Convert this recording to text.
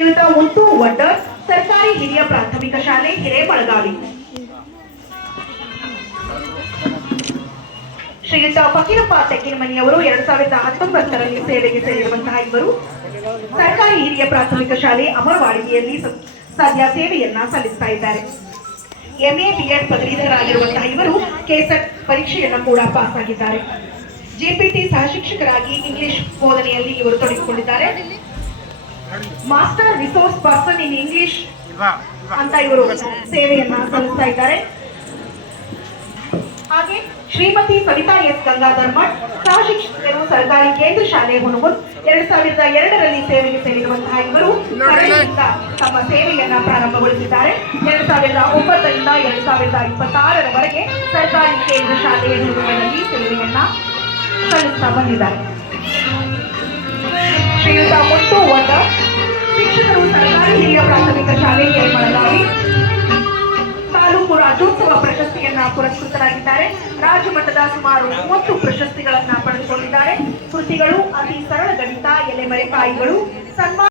ಶ್ರೀಯುತ ಮುತ್ತು ವಂಡರ್ ಸರ್ಕಾರಿ ಹಿರಿಯ ಪ್ರಾಥಮಿಕ ಶಾಲೆ ಹಿರೇಮಳಗಾವಿ. ಶ್ರೀಯುತ ಫಕೀರಪ್ಪ ತೆಕ್ಕಿನಮನಿಯವರು 2019ರಲ್ಲಿ ಸೇವೆಗೆ ಸೇರಿರುವಂತಹ ಇವರು ಸರ್ಕಾರಿ ಹಿರಿಯ ಪ್ರಾಥಮಿಕ ಶಾಲೆ ಅಮರವಾಡಿಗೆಯಲ್ಲಿ ಸದ್ಯ ಸೇವೆಯನ್ನ ಸಲ್ಲಿಸ್ತಾ ಇದ್ದಾರೆ. ಎಂಎ ಬಿಎಡ್ ಪದವೀಧರರಾಗಿರುವಂತಹ ಇವರು ಕೆಸೆಟ್ ಪರೀಕ್ಷೆಯನ್ನ ಕೂಡ ಪಾಸ್ ಆಗಿದ್ದಾರೆ. ಜೆಪಿಟಿ ಸಹ ಶಿಕ್ಷಕರಾಗಿ ಇಂಗ್ಲಿಷ್ ಬೋಧನೆಯಲ್ಲಿ ಇವರು ತೊಡಗಿಕೊಂಡಿದ್ದಾರೆ. Master resource person in English ಅಂತ ಇವರು ಸೇವೆಯನ್ನ ಸಲ್ಲಿಸ್ತಾ ಇದ್ದಾರೆ. ಹಾಗೆ ಶ್ರೀಮತಿ ಸವಿತಾ ಎಸ್ ಗಂಗಾಧರ್ ಮಠ್ ಸಹ ಶಿಕ್ಷಕರು ಸರ್ಕಾರಿ ಕೇಂದ್ರ ಶಾಲೆ ಹುಣಗುಂದ್ 2002ರಲ್ಲಿ ಸೇವೆಗೆ ಸೇರಿರುವಂತಹ ಇವರು ತಮ್ಮ ಸೇವೆಯನ್ನ ಪ್ರಾರಂಭಗೊಳಿಸಿದ್ದಾರೆ. 2009ರಿಂದ 2026ರವರೆಗೆ ಸರ್ಕಾರಿ ಕೇಂದ್ರ ಶಾಲೆಯ ಹುಣಗುಂದಿನಲ್ಲಿ ಸೇವೆಯನ್ನ ಸಲ್ಲಿಸ್ತಾ ಬಂದಿದ್ದಾರೆ. ಶ್ರೀಯುತ ಮುತ್ತು ವಂಡರ್ ಶಿಕ್ಷಕರು ಸರ್ಕಾರಿ ಹಿರಿಯ ಪ್ರಾಥಮಿಕ ಶಾಲೆ ಹಿರೇಮಳಗಾವಿ ತಾಲೂಕು ರಾಜ್ಯೋತ್ಸವ ಪ್ರಶಸ್ತಿಯನ್ನ ಪುರಸ್ಕೃತರಾಗಿದ್ದಾರೆ. ರಾಜ್ಯ ಮಟ್ಟದ ಸುಮಾರು 30 ಪ್ರಶಸ್ತಿಗಳನ್ನ ಪಡೆದುಕೊಂಡಿದ್ದಾರೆ. ಕೃತಿಗಳು, ಅತಿ ಸರಳ ಗಣಿತ, ಎಲೆಮರೆಕಾಯಿಗಳು, ಸನ್ಮಾನ